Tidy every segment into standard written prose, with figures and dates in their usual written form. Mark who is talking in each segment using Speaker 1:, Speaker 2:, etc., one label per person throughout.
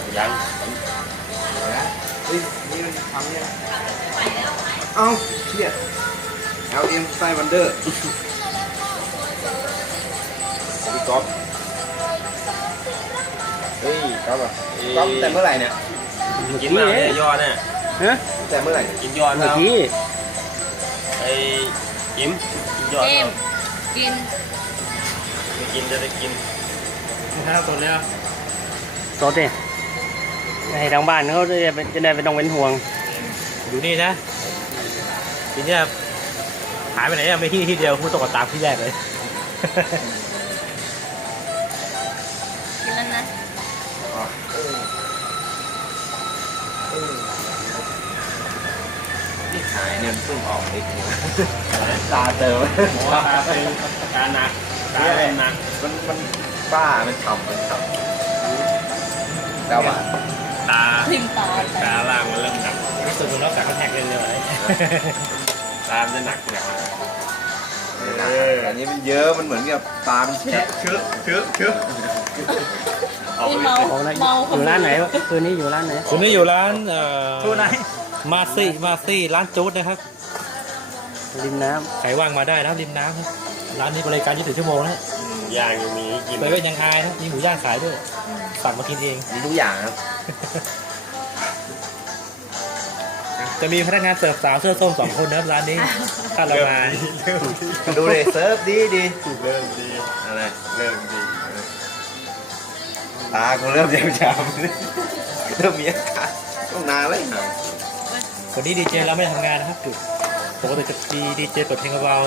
Speaker 1: ยัง
Speaker 2: เฮ้ยนี่มันทำเนี่ยเอ้าเฮีย LM ไซวันเดอร์ของพี่ก๊อฟเฮ้ยก๊อฟอ่ะก๊อฟแต่เมื่อไหร่เนี่ย
Speaker 1: กินมาเนี่ยยอดเนี่ย
Speaker 3: ฮะ
Speaker 2: แต่เมื่อไหร่
Speaker 1: กินยอด
Speaker 3: เมื่อ
Speaker 1: แล้ว
Speaker 3: กี้
Speaker 1: ไอ้กินยอด
Speaker 4: กิน
Speaker 1: เรา
Speaker 4: กิน
Speaker 1: ไม่กินจะได้กิน
Speaker 5: ถ้าตัวเนี้ย
Speaker 3: สดเนี่ยให้ทางบ้านเขาจะได้ไม่ต้องเป็นห่วง
Speaker 5: ดูนี่นะทีเนี้ยหายไปไหนอะไม่ที่เดียวพูดตกตามที่แรกเลย
Speaker 4: กินแล้วนะ
Speaker 2: นี่หายเนี่ยเพิ่งออกอีกตาเติม
Speaker 1: ตาเป็นการหนักตาเป็นหนัก
Speaker 2: มันป้ามันฉ่ำแต่ว่า
Speaker 1: ตา
Speaker 4: ทิมตา
Speaker 1: ตาล่างมันเริ่มหนัก
Speaker 5: รู้สึกมันนอกจากกระแทกเลยเลย
Speaker 1: ตามจะหนัก
Speaker 2: อันนี้มันเยอะมันเหมือนกับตาเป็นแฉะ
Speaker 4: นี่เมา
Speaker 3: บอกนะ
Speaker 4: เมา
Speaker 3: อยู่ร้านไหนวะคืนนี้อยู่ร้านไหน
Speaker 5: คุณนี่อยู่ร้านทูไหนมาซี่ร้านจูดนะครับ
Speaker 3: ริมน้
Speaker 5: ใครว่างมาได้นะริมน้ำครับร้านนี้บริการ24 ชั่วโมงนะ
Speaker 1: ย่างยังมีกิน
Speaker 5: ไปเว้นยังอายนะมีหมูย่างขายด้วยสั่งมากินเอง
Speaker 2: มีทุกอย่างครับ
Speaker 5: จะมีพนักงานเสิร์ฟสาวเสื้อส้ม2 คนนะครับร้านนี้ถ้าเรามา
Speaker 2: ดูเลยเซิร์ฟดี
Speaker 1: เริ่มดี
Speaker 2: อะไร
Speaker 1: เริ่มดี
Speaker 2: ตากูเริ่มยังจำเริ่มมีอาการต้องนานเลย
Speaker 5: วันนี้ดีเจเราไม่ได้ทำงานนะครับจุดปกติจะดีเจเปิดเพลงเบา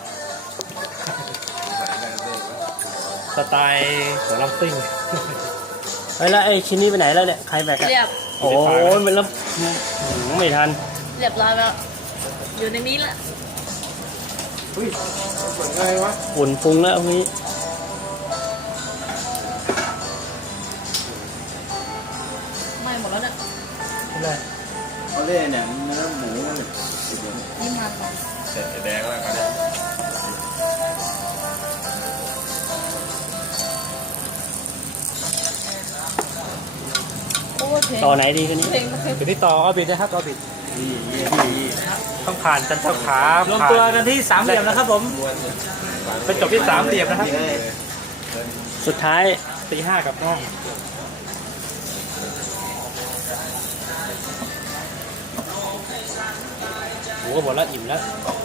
Speaker 5: ๆสไตล์ของลำซิ่ง
Speaker 3: ำเฮ้ยแล้วไอ้ชิ้นนี้ไปไหนแล้วเนี่ยใครแบกอะ
Speaker 4: เรียบ
Speaker 3: โอ้ยมันแล้วไม่ทัน
Speaker 4: เรียบร้อยแล้วอยู่ในนี้ละ
Speaker 2: เฮ้ยเปิดไงวะ
Speaker 3: ฝุ่นฟุ้งแล้วตรงนี้
Speaker 4: ไหม้หมดแล้วเนี่ย
Speaker 2: เขาเล่นเนี่ยมันเริ่มหมูมันเนี่ย
Speaker 4: นี่มาก่อน
Speaker 1: เสร็จแดงแล้วกันเนี่ย
Speaker 4: โอ้เพลง
Speaker 3: ต่อไหนดีคืนนี้
Speaker 4: เพลงก็เพลง
Speaker 5: คืนนี้ต่อออบิทนะครับออบิทต้องผ่านจันทขารวมตัวกันที่3 เหลี่ยมนะครับผมเป็นจบที่3 เหลี่ยมนะครับ
Speaker 3: สุดท้าย
Speaker 5: ตี 5กับน้องโอ้โหหมดแล้วอิ่มแล้ว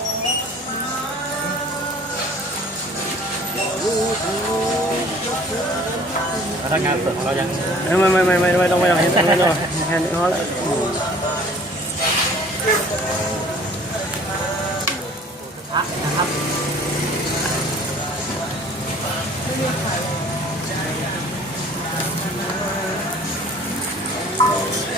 Speaker 5: พนักงานเสิร์ฟของเรายัง
Speaker 3: ไม่ต้องเห็นไม่ต้องแค่นี้พอแล้ว